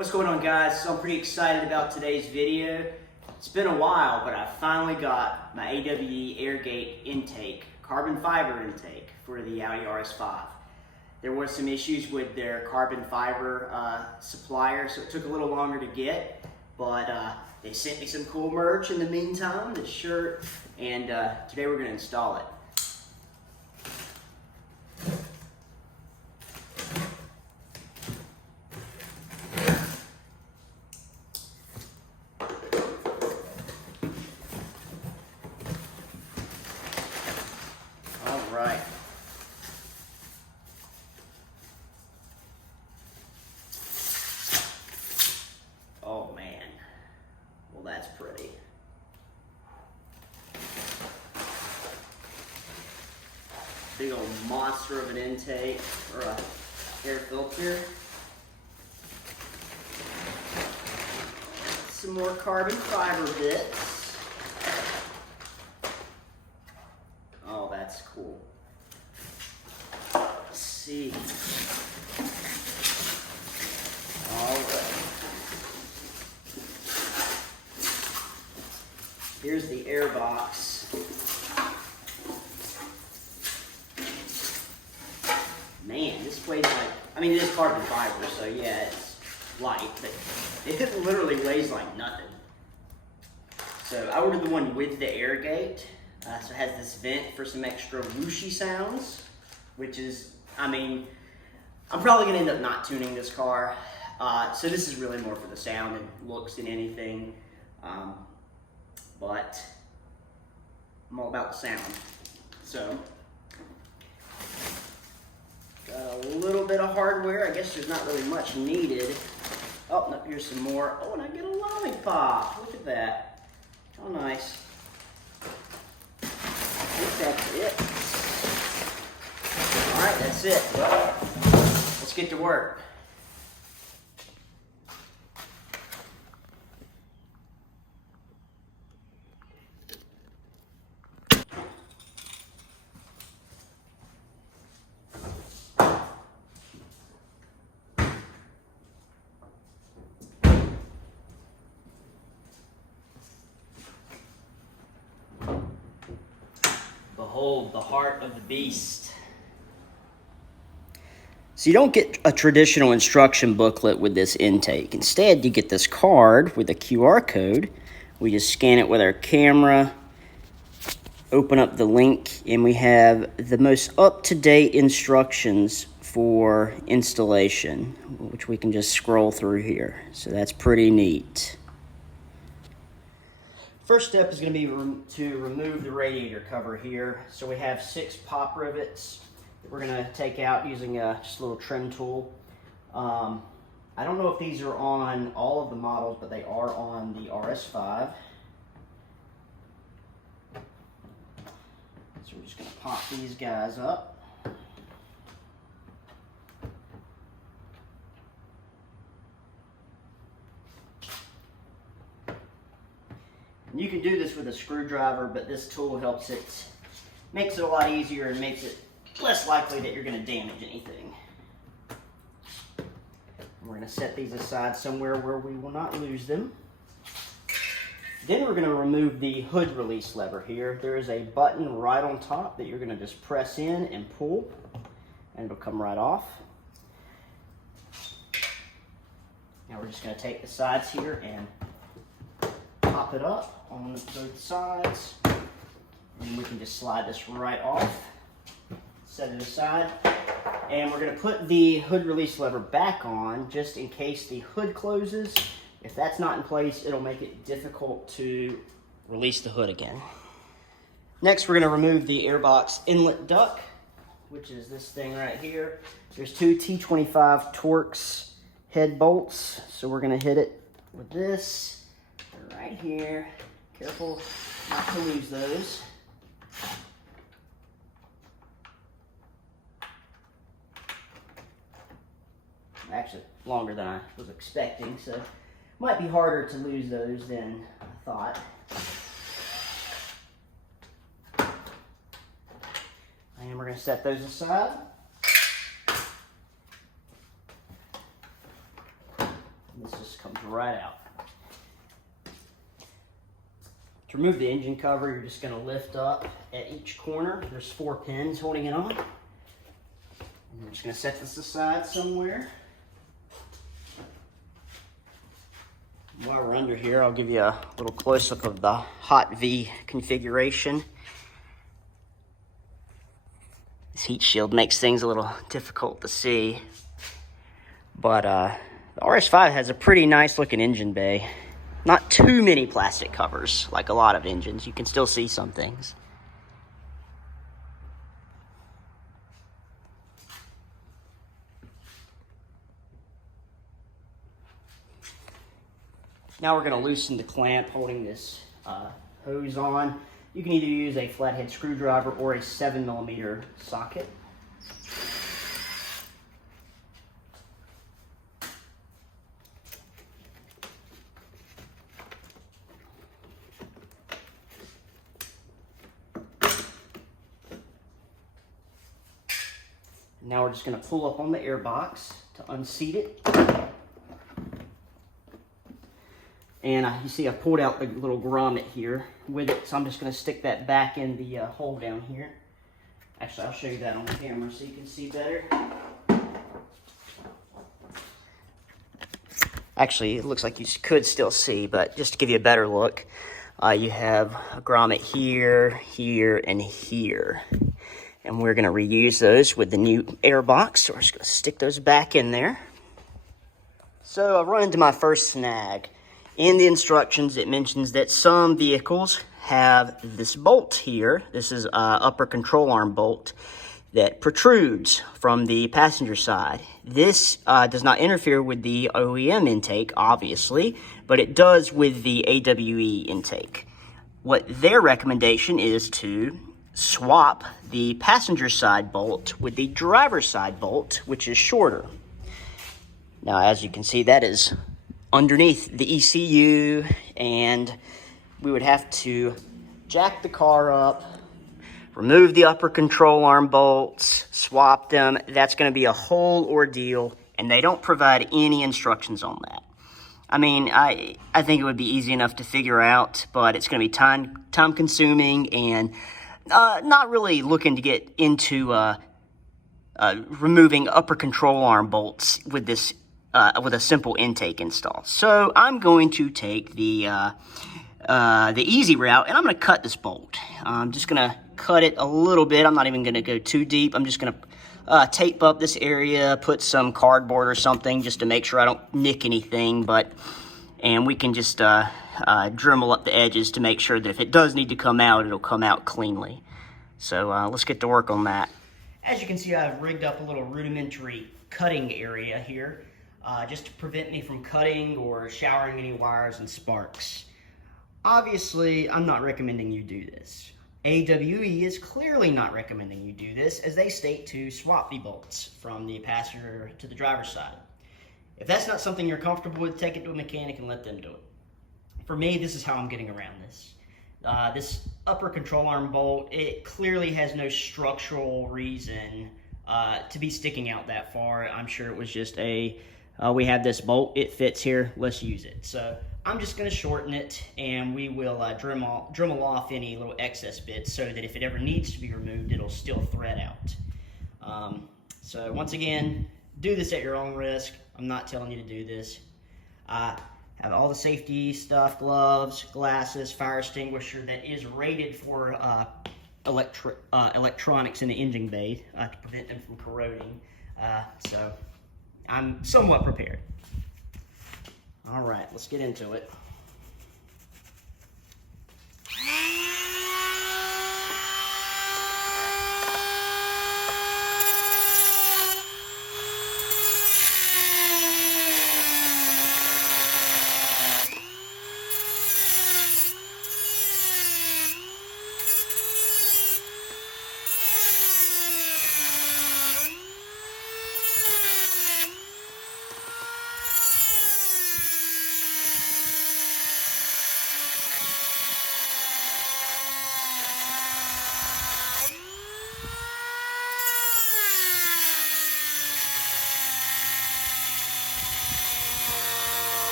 What's going on, guys? So I'm pretty excited about today's video. It's been a while, but I finally got my AWE AirGate intake, carbon fiber intake for the Audi RS5. There were some issues with their carbon fiber supplier, so it took a little longer to get, but they sent me some cool merch in the meantime, the shirt, and today we're gonna install it. Right. Oh man. Well, that's pretty. Big old monster of an intake or a air filter. Some more carbon fiber bits. Oh, that's cool. Let's see. All right. Here's the air box. Man, this weighs like, I mean, it is carbon fiber, so yeah, it's light, but it literally weighs like nothing. So I ordered the one with the AirGate. So it has this vent for some extra whooshy sounds, which is, I mean, I'm probably gonna end up not tuning this car. So this is really more for the sound and looks than anything. But I'm all about the sound. So, got a little bit of hardware. I guess there's not really much needed. Oh, no, here's some more. Oh, and I get a lollipop. Look at that. How nice. I think that's it. All right, that's it. Well, let's get to work. Behold the heart of the beast. So you don't get a traditional instruction booklet with this intake. Instead, you get this card with a QR code. We just scan it with our camera, open up the link, and we have the most up-to-date instructions for installation, which we can just scroll through here. So that's pretty neat. First step is going to be to remove the radiator cover here. So we have 6 pop rivets that we're going to take out using just a little trim tool. I don't know if these are on all of the models, but they are on the RS5. So we're just going to pop these guys up. You can do this with a screwdriver, but this tool helps it, makes it a lot easier and makes it less likely that you're going to damage anything. We're going to set these aside somewhere where we will not lose them. Then we're going to remove the hood release lever here. There is a button right on top that you're going to just press in and pull, and it'll come right off. Now we're just going to take the sides here and pop it up on both sides, and we can just slide this right off, set it aside, and we're going to put the hood release lever back on just in case the hood closes. If that's not in place, it'll make it difficult to release the hood again. Next, we're going to remove the airbox inlet duct, which is this thing right here. There's 2 T25 Torx head bolts, so we're going to hit it with this right here. Careful not to lose those. Actually, longer than I was expecting, so might be harder to lose those than I thought. And we're going to set those aside. This just comes right out. To remove the engine cover, you're just going to lift up at each corner. There's 4 pins holding it on. And we're just going to set this aside somewhere. While we're under here, I'll give you a little close-up of the hot V configuration. This heat shield makes things a little difficult to see, but the RS5 has a pretty nice looking engine bay. Not too many plastic covers like a lot of engines. You can still see some things. Now we're going to loosen the clamp holding this hose on. You can either use a flathead screwdriver or a 7mm socket. Now we're just going to pull up on the air box to unseat it. And you see I pulled out the little grommet here with it, so I'm just going to stick that back in the hole down here. Actually, I'll show you that on the camera so you can see better. Actually, it looks like you could still see, but just to give you a better look, you have a grommet here, here, and here. And we're going to reuse those with the new air box, so we're just going to stick those back in there. So I've run into my first snag. In the instructions, it mentions that some vehicles have this bolt here. This is an upper control arm bolt that protrudes from the passenger side. This does not interfere with the OEM intake, obviously, but it does with the AWE intake. What their recommendation is to swap the passenger side bolt with the driver's side bolt, which is shorter. Now, as you can see, that is underneath the ECU, and we would have to jack the car up, remove the upper control arm bolts, swap them. That's going to be a whole ordeal, and they don't provide any instructions on that. I mean, I think it would be easy enough to figure out, but it's going to be time consuming, and not really looking to get into removing upper control arm bolts with this with a simple intake install. So I'm going to take the easy route, and I'm going to cut this bolt. I'm just going to cut it a little bit. I'm not even going to go too deep. I'm just going to tape up this area, put some cardboard or something just to make sure I don't nick anything. And we can just Dremel up the edges to make sure that if it does need to come out, it'll come out cleanly. So let's get to work on that. As you can see, I've rigged up a little rudimentary cutting area here, just to prevent me from cutting or showering any wires and sparks. Obviously, I'm not recommending you do this. AWE is clearly not recommending you do this, as they state to swap the bolts from the passenger to the driver's side. If that's not something you're comfortable with, take it to a mechanic and let them do it. For me, this is how I'm getting around this. This upper control arm bolt, it clearly has no structural reason to be sticking out that far. I'm sure it was just we have this bolt, it fits here, let's use it. So I'm just going to shorten it, and we will Dremel off any little excess bits so that if it ever needs to be removed, it'll still thread out. So once again, do this at your own risk. I'm not telling you to do this. Have all the safety stuff, gloves, glasses, fire extinguisher that is rated for electronics in the engine bay to prevent them from corroding. So I'm somewhat prepared. All right, let's get into it.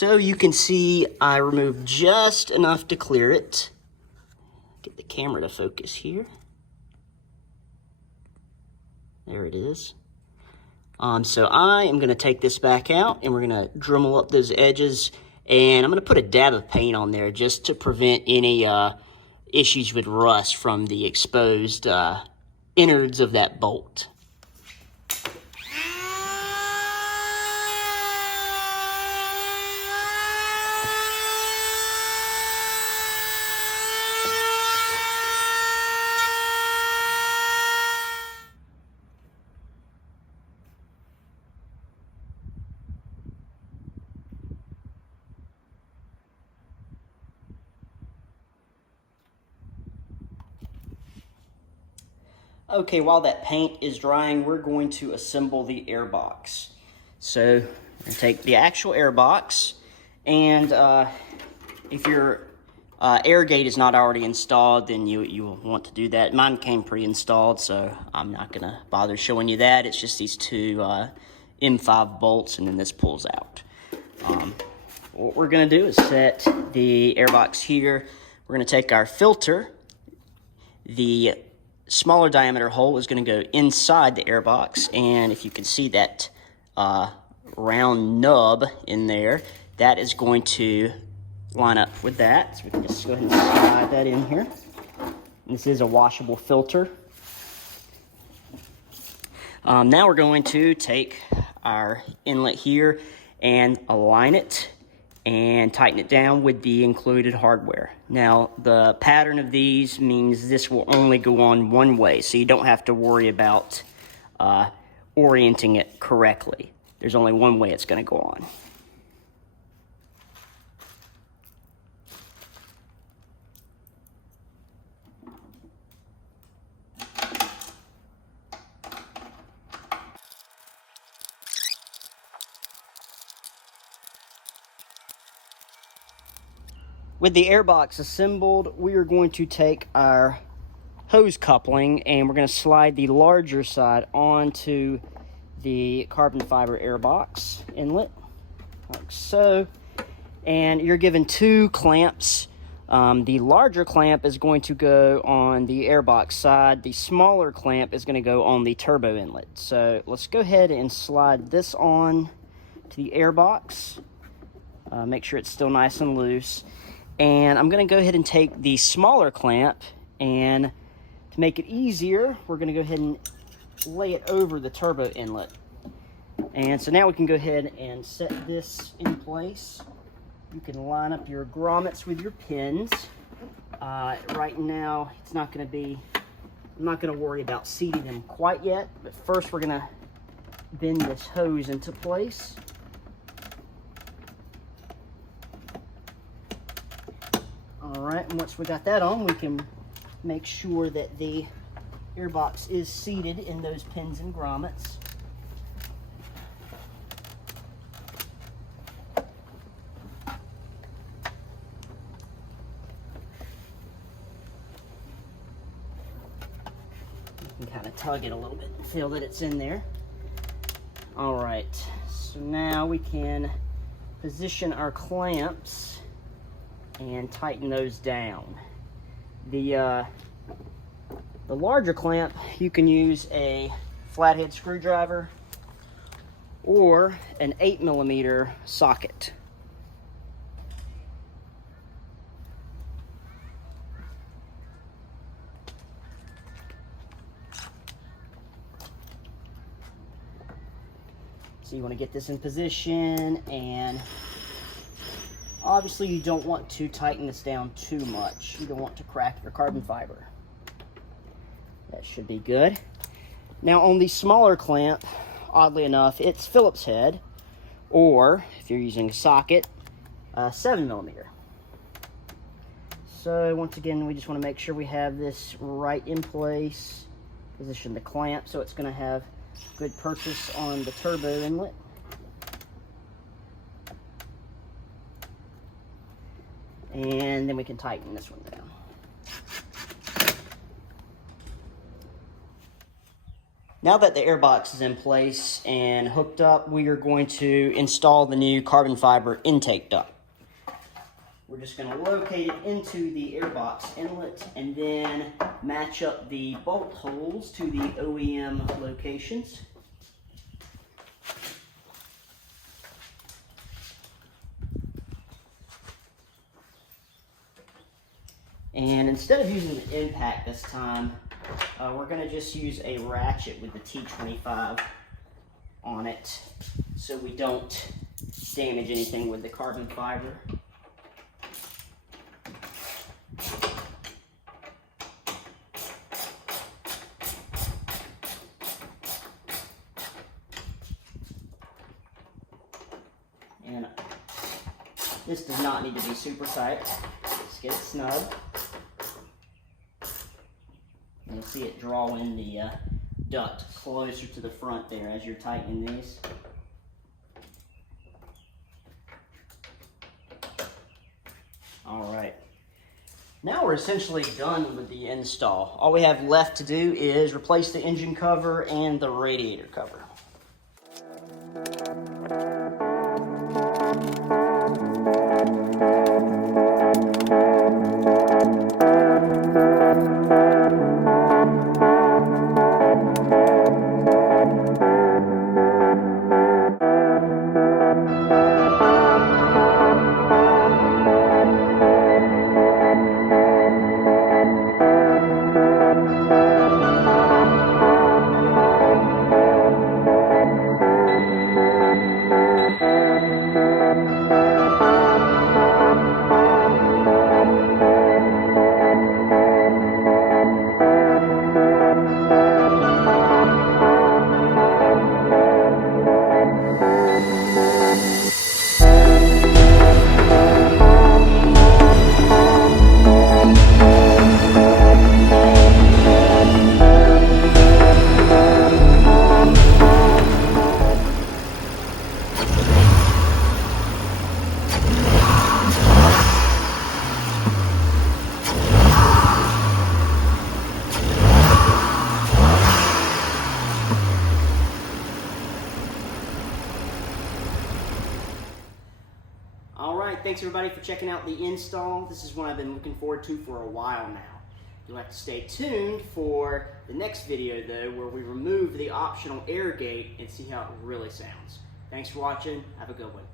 So you can see I removed just enough to clear it. Get the camera to focus here. There it is. So I am gonna take this back out and we're gonna Dremel up those edges, and I'm gonna put a dab of paint on there just to prevent any issues with rust from the exposed innards of that bolt. Okay, while that paint is drying, we're going to assemble the air box. So we're going to take the actual air box, and if your AirGate is not already installed, then you will want to do that. Mine came pre-installed, so I'm not going to bother showing you that. It's just these two M5 bolts, and then this pulls out. What we're going to do is set the air box here. We're going to take our filter. The smaller diameter hole is going to go inside the air box, and if you can see that round nub in there, that is going to line up with that. So we can just go ahead and slide that in here. And this is a washable filter. Now we're going to take our inlet here and align it and tighten it down with the included hardware. Now, the pattern of these means this will only go on one way, so you don't have to worry about orienting it correctly. There's only one way it's going to go on. With the airbox assembled, we are going to take our hose coupling and we're going to slide the larger side onto the carbon fiber airbox inlet, like so. And you're given two clamps. The larger clamp is going to go on the airbox side. The smaller clamp is going to go on the turbo inlet. So let's go ahead and slide this on to the airbox. Make sure it's still nice and loose. And I'm going to go ahead and take the smaller clamp, and to make it easier, we're going to go ahead and lay it over the turbo inlet. And so now we can go ahead and set this in place. You can line up your grommets with your pins. Right now, it's not going to be, I'm not going to worry about seating them quite yet, but first we're going to bend this hose into place. All right, and once we got that on, we can make sure that the airbox is seated in those pins and grommets. You can kind of tug it a little bit and feel that it's in there. All right, so now we can position our clamps and tighten those down. The larger clamp, you can use a flathead screwdriver or an 8mm socket. So you want to get this in position, and obviously you don't want to tighten this down too much. You don't want to crack your carbon fiber. That should be good. Now on the smaller clamp, oddly enough, it's Phillips head, or if you're using a socket, 7mm. So once again, we just want to make sure we have this right in place. Position the clamp so it's going to have good purchase on the turbo inlet. And then we can tighten this one down. Now that the airbox is in place and hooked up, we are going to install the new carbon fiber intake duct. We're just going to locate it into the airbox inlet and then match up the bolt holes to the OEM locations. And instead of using an impact this time, we're going to just use a ratchet with the T25 on it so we don't damage anything with the carbon fiber. And this does not need to be super tight. Just get it snug. And you'll see it draw in the duct closer to the front there as you're tightening these. All right. Now we're essentially done with the install. All we have left to do is replace the engine cover and the radiator cover. Alright, thanks everybody for checking out the install. This is one I've been looking forward to for a while now. You'll have to stay tuned for the next video though, where we remove the optional AirGate and see how it really sounds. Thanks for watching. Have a good one.